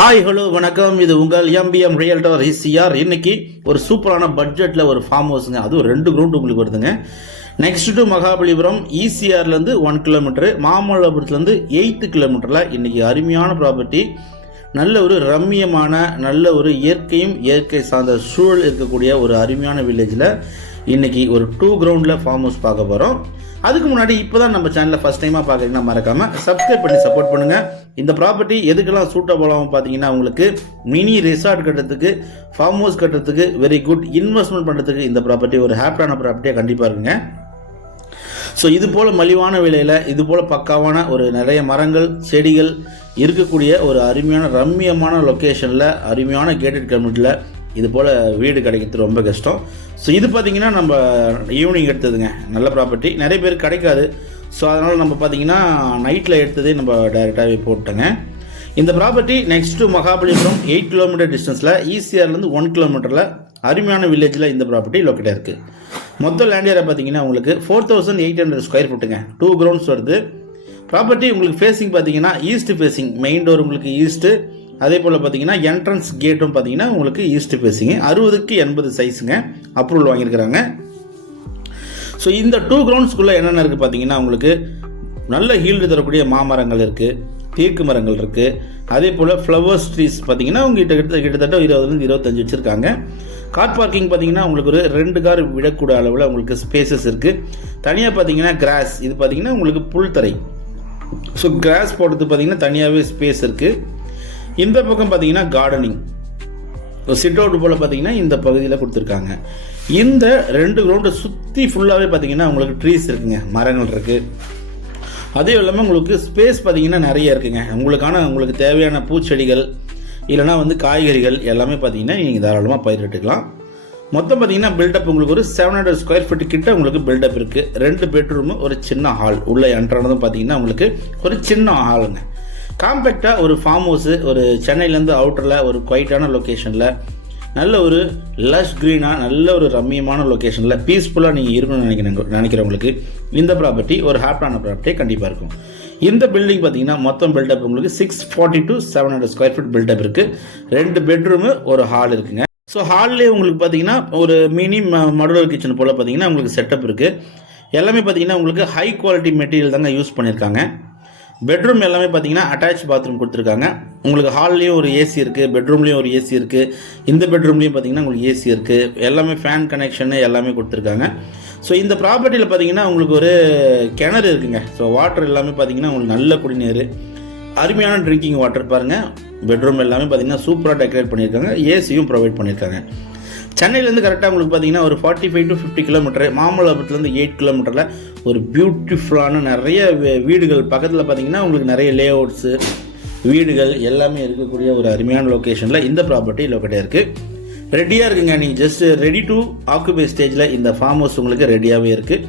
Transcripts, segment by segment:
Hi hello வணக்கம். இது உங்கள் எம்பிஎம் ரியல்டர் ஈசிஆர். இன்னைக்கு ஒரு சூப்பரான பட்ஜெட்டில் ஒரு ஃபார்ம் ஹவுஸுங்க, அதுவும் 2 கிரவுண்ட் உங்களுக்கு வருதுங்க. நெக்ஸ்ட் டு மகாபலிபுரம் ஈசிஆர்லேருந்து 1 கிலோமீட்டர், மாமல்லபுரத்துலேருந்து 8 கிலோமீட்டரில் இன்னைக்கு அருமையான ப்ராப்பர்ட்டி, நல்ல ஒரு ரம்மியமான நல்ல ஒரு இயற்கை சார்ந்த சூழல் இருக்கக்கூடிய ஒரு அருமையான வில்லேஜில் இன்னைக்கு ஒரு 2 கிரவுண்டில் ஃபார்ம் ஹவுஸ் பார்க்க போகிறோம். அதுக்கு முன்னாடி இப்போ தான் நம்ம சேனலில் ஃபஸ்ட் டைமாக பார்க்குறீங்கன்னா மறக்காமல் சப்ஸ்கிரைப் பண்ணி சப்போர்ட் பண்ணுங்கள். இந்த ப்ராப்பர்ட்டி எதுக்கெல்லாம் சூட்டபுளாக பார்த்தீங்கன்னா, உங்களுக்கு மினி ரிசார்ட் கட்டுறதுக்கு, ஃபார்ம் ஹவுஸ் கட்டுறதுக்கு, வெரி குட் இன்வெஸ்ட்மெண்ட் பண்ணுறதுக்கு இந்த ப்ராப்பர்ட்டி ஒரு ஹாப்பியான ப்ராப்பர்ட்டியாக கண்டிப்பாக இருக்குங்க. ஸோ இது போல் மலிவான விலையில் இது போல் பக்காவான ஒரு நிறைய மரங்கள் செடிகள் இருக்கக்கூடிய ஒரு அருமையான ரம்மியமான லொக்கேஷனில் அருமையான கேட்டட் கம்யூனிட்டியில் இது போல் வீடு கிடைக்கிறது ரொம்ப கஷ்டம். ஸோ இது பார்த்திங்கன்னா நம்ம ஈவினிங் எடுத்ததுங்க, நல்ல ப்ராப்பர்ட்டி, நிறைய பேருக்கு கிடைக்காது. ஸோ அதனால் நம்ம பார்த்திங்கன்னா நைட்டில் எடுத்ததே நம்ம டைரெக்டாகவே போட்டோங்க. இந்த property next to Mahabalipuram 8 kilometre டிஸ்டன்ஸில், ஈசிஆர்லேருந்து 1 கிலோமீட்டரில் அருமையான வில்லேஜில் இந்த ப்ராப்பர்ட்டி லொக்கேட்டாக இருக்குது. மொத்தம் லேண்ட் ஏரியா பார்த்திங்கன்னா உங்களுக்கு 4800 ஸ்கொயர் ஃபுட்டுங்க, 2 கிரவுண்ட்ஸ் வருது. ப்ராப்பர்ட்டி உங்களுக்கு ஃபேஸிங் பார்த்திங்கன்னா ஈஸ்ட் ஃபேஸிங், மெயின் டோர் உங்களுக்கு ஈஸ்ட்டு, அதே போல் பார்த்தீங்கன்னா என்ட்ரன்ஸ் கேட்டும் பார்த்தீங்கன்னா உங்களுக்கு ஈஸ்ட் ஃபேஸிங்கு, 60க்கு 80 சைஸுங்க, அப்ரூவல் வாங்கியிருக்கிறாங்க. ஸோ இந்த 2 கிரவுண்ட்ஸ்குள்ளே என்னென்ன இருக்குது பார்த்தீங்கன்னா, உங்களுக்கு நல்ல ஹீல்டு தரக்கூடிய மாமரங்கள் இருக்குது, தேக்கு மரங்கள் இருக்குது, அதே போல் ஃப்ளவர்ஸ் ட்ரீஸ் பார்த்தீங்கன்னா உங்ககிட்ட கிட்டத்தட்ட 20-25 வச்சுருக்காங்க. கார் பார்க்கிங் பார்த்தீங்கன்னா உங்களுக்கு ஒரு 2 கார் விடக்கூடிய அளவில் உங்களுக்கு ஸ்பேசஸ் இருக்குது. தனியாக பார்த்தீங்கன்னா கிராஸ், இது பார்த்தீங்கன்னா உங்களுக்கு புல்தரை, ஸோ கிராஸ் போடுறது பார்த்தீங்கன்னா தனியாகவே ஸ்பேஸ் இருக்குது. இந்த பக்கம் பார்த்தீங்கன்னா கார்டனிங், சிட் அவுட் போல் பார்த்தீங்கன்னா இந்த பகுதியில் கொடுத்துருக்காங்க. இந்த 2 கிரவுண்டை சுற்றி ஃபுல்லாகவே பார்த்தீங்கன்னா உங்களுக்கு ட்ரீஸ் இருக்குங்க, மரங்கள் இருக்குது. அதே இல்லாமல் உங்களுக்கு ஸ்பேஸ் பார்த்தீங்கன்னா நிறைய இருக்குங்க. உங்களுக்கு தேவையான பூச்செடிகள் இல்லைனா காய்கறிகள் எல்லாமே பார்த்தீங்கன்னா நீங்கள் தாராளமாக பயிரிட்டுக்கலாம். மொத்தம் பார்த்தீங்கன்னா பில்டப் உங்களுக்கு ஒரு 700 ஸ்கொயர் ஃபீட் கிட்ட உங்களுக்கு பில்டப் இருக்குது. 2 பெட்ரூமு, ஒரு சின்ன ஹால், உள்ளே என்ட்ரானதும் பார்த்தீங்கன்னா உங்களுக்கு ஒரு சின்ன ஹாலுங்க. காம்பேக்டாக ஒரு ஃபார்ம் ஹவுஸு, ஒரு சென்னையிலேருந்து அவுட்டரில் ஒரு குவைட்டான லொக்கேஷனில், நல்ல ஒரு லஷ் க்ரீனாக நல்ல ஒரு ரம்மியமான லொக்கேஷனில் பீஸ்ஃபுல்லாக நீங்கள் இருக்கணும்னு நினைக்கிறவங்களுக்கு இந்த ப்ராப்பர்ட்டி ஒரு ஹாப்பியான ப்ராப்பர்ட்டியே கண்டிப்பாக இருக்கும். இந்த பில்டிங் பார்த்தீங்கன்னா மொத்தம் பில்டப் உங்களுக்கு 640 to 700 ஸ்கொயர் ஃபீட் பில்டப் இருக்குது. 2 பெட்ரூமு, ஒரு ஹால் இருக்குங்க. ஸோ ஹால்லேயே உங்களுக்கு பார்த்தீங்கன்னா ஒரு மினி மாடுலர் கிச்சன் போல் பார்த்தீங்கன்னா உங்களுக்கு செட்டப் இருக்குது. எல்லாமே பார்த்தீங்கன்னா உங்களுக்கு ஹை குவாலிட்டி மெட்டீரியல் தாங்க யூஸ் பண்ணியிருக்காங்க. பெட்ரூம் எல்லாமே பார்த்தீங்கன்னா அட்டாச் பாத்ரூம் கொடுத்துருக்காங்க. உங்களுக்கு ஹால்லேயும் ஒரு ஏசி இருக்குது, பெட்ரூம்லேயும் ஒரு ஏசி இருக்குது, இந்த பெட்ரூம்லேயும் பார்த்தீங்கன்னா உங்களுக்கு ஏசி இருக்குது. எல்லாமே ஃபேன் கனெக்ஷன் எல்லாமே கொடுத்துருக்காங்க. ஸோ இந்த ப்ராப்பர்ட்டியில் பார்த்தீங்கன்னா உங்களுக்கு ஒரு கிணறு இருக்குங்க. ஸோ வாட்டர் எல்லாமே பார்த்தீங்கன்னா உங்களுக்கு நல்ல குடிநீர், அருமையான ட்ரிங்கிங் வாட்டர் பாருங்கள். பெட்ரூம் எல்லாமே பார்த்தீங்கன்னா சூப்பராக டெக்கரேட் பண்ணியிருக்காங்க, ஏசியும் ப்ரொவைட் பண்ணியிருக்காங்க. சென்னையிலேருந்து கரெக்டாக உங்களுக்கு பார்த்தீங்கன்னா ஒரு 45 to 50 கிலோமீட்டர், மாமல்லபுரத்துலேருந்து 8 கிலோமீட்டரில் ஒரு பியூட்டிஃபுல்லான நிறைய வீடுகள் பக்கத்தில் பார்த்தீங்கன்னா உங்களுக்கு நிறைய லே அவுட்ஸு வீடுகள் எல்லாமே இருக்கக்கூடிய ஒரு அருமையான லொக்கேஷனில் இந்த ப்ராப்பர்ட்டி லொக்கேட்டாக இருக்குது. ரெடியாக இருக்குங்க. நீங்கள் ஜஸ்ட் ரெடி டு ஆக்குபை ஸ்டேஜில் இந்த ஃபார்ம் ஹவுஸ் உங்களுக்கு ரெடியாகவே இருக்குது.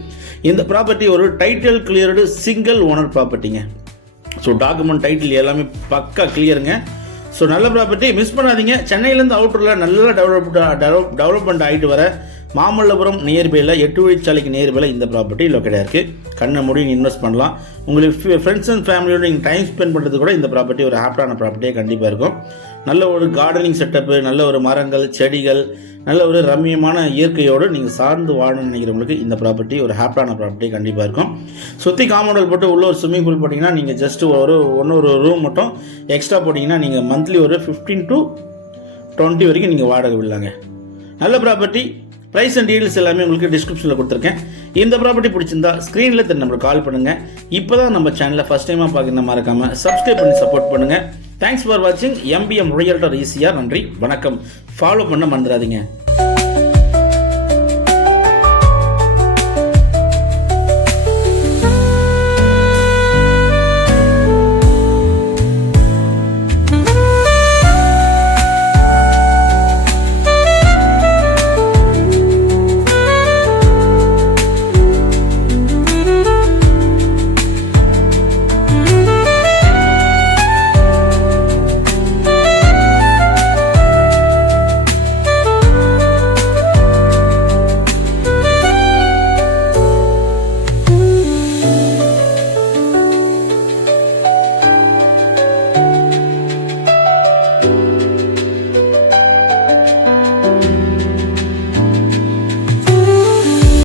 இந்த ப்ராப்பர்ட்டி ஒரு டைட்டில் கிளியர்டு சிங்கிள் ஓனர் ப்ராப்பர்ட்டிங்க. ஸோ டாக்குமெண்ட் டைட்டில் எல்லாமே பக்கா கிளியருங்க. ஸோ நல்ல ப்ராப்பர்ட்டி மிஸ் பண்ணாதீங்க. சென்னையிலேருந்து அவுட்டரில் நல்லா டெவலப்மெண்ட் ஆகிட்டு வர மாமல்லபுரம் நியர்பையில் 8 வழிச்சாலைக்கு நியர்பையில் இந்த ப்ராப்பர்ட்டி லொக்கேட்டாக இருக்குது. கண்ணை மூடி இன்வெஸ்ட் பண்ணலாம். உங்களுக்கு ஃப்ரெண்ட்ஸ் அண்ட் ஃபேமிலியோட நீங்கள் டைம் ஸ்பெண்ட் பண்ணுறது கூட இந்த ப்ராப்பர்ட்டி ஒரு ஹாப்பியான ப்ராப்பர்ட்டியாக கண்டிப்பாக இருக்கும். நல்ல ஒரு கார்டனிங் செட்டப்பு, நல்ல ஒரு மரங்கள் செடிகள், நல்ல ஒரு ரம்மியமான இயற்கையோடு நீங்கள் சார்ந்து வாழணும்னு நினைக்கிறவங்களுக்கு இந்த ப்ராப்பர்ட்டி ஒரு ஹாப்பியான ப்ராப்பர்ட்டி கண்டிப்பாக இருக்கும். சுற்றி காம்பவுண்ட் போட்டு உள்ள ஒரு ஸ்விம்மிங் பூல் போட்டிங்கன்னா நீங்கள் ஜஸ்ட் ஒரு ரூம் மட்டும் எக்ஸ்ட்ரா போட்டிங்கன்னா நீங்கள் மந்த்லி ஒரு 15 to 20 வரைக்கும் நீங்கள் வாடகை விடலாங்க. நல்ல ப்ராப்பர்ட்டி. ப்ரைஸ் அண்ட் டீடைல்ஸ் எல்லாமே உங்களுக்கு டிஸ்கிரிப்ஷனில் கொடுத்துருக்கேன். இந்த ப்ராப்பர்ட்டி பிடிச்சிருந்தா ஸ்க்ரீனில் தெரியும் நம்மளுக்கு கால் பண்ணுங்கள். இப்போ தான் நம்ம சேனலில் ஃபஸ்ட் டைமாக பார்க்குற மறக்காமல் சப்ஸ்கிரைப் பண்ணி சப்போர்ட் பண்ணுங்கள். தேங்க்ஸ் ஃபார் வாட்சிங் எம்பிஎம் ரியல்டர் ஈசிஆர். நன்றி, வணக்கம். ஃபாலோ பண்ண மறந்துடாதீங்க.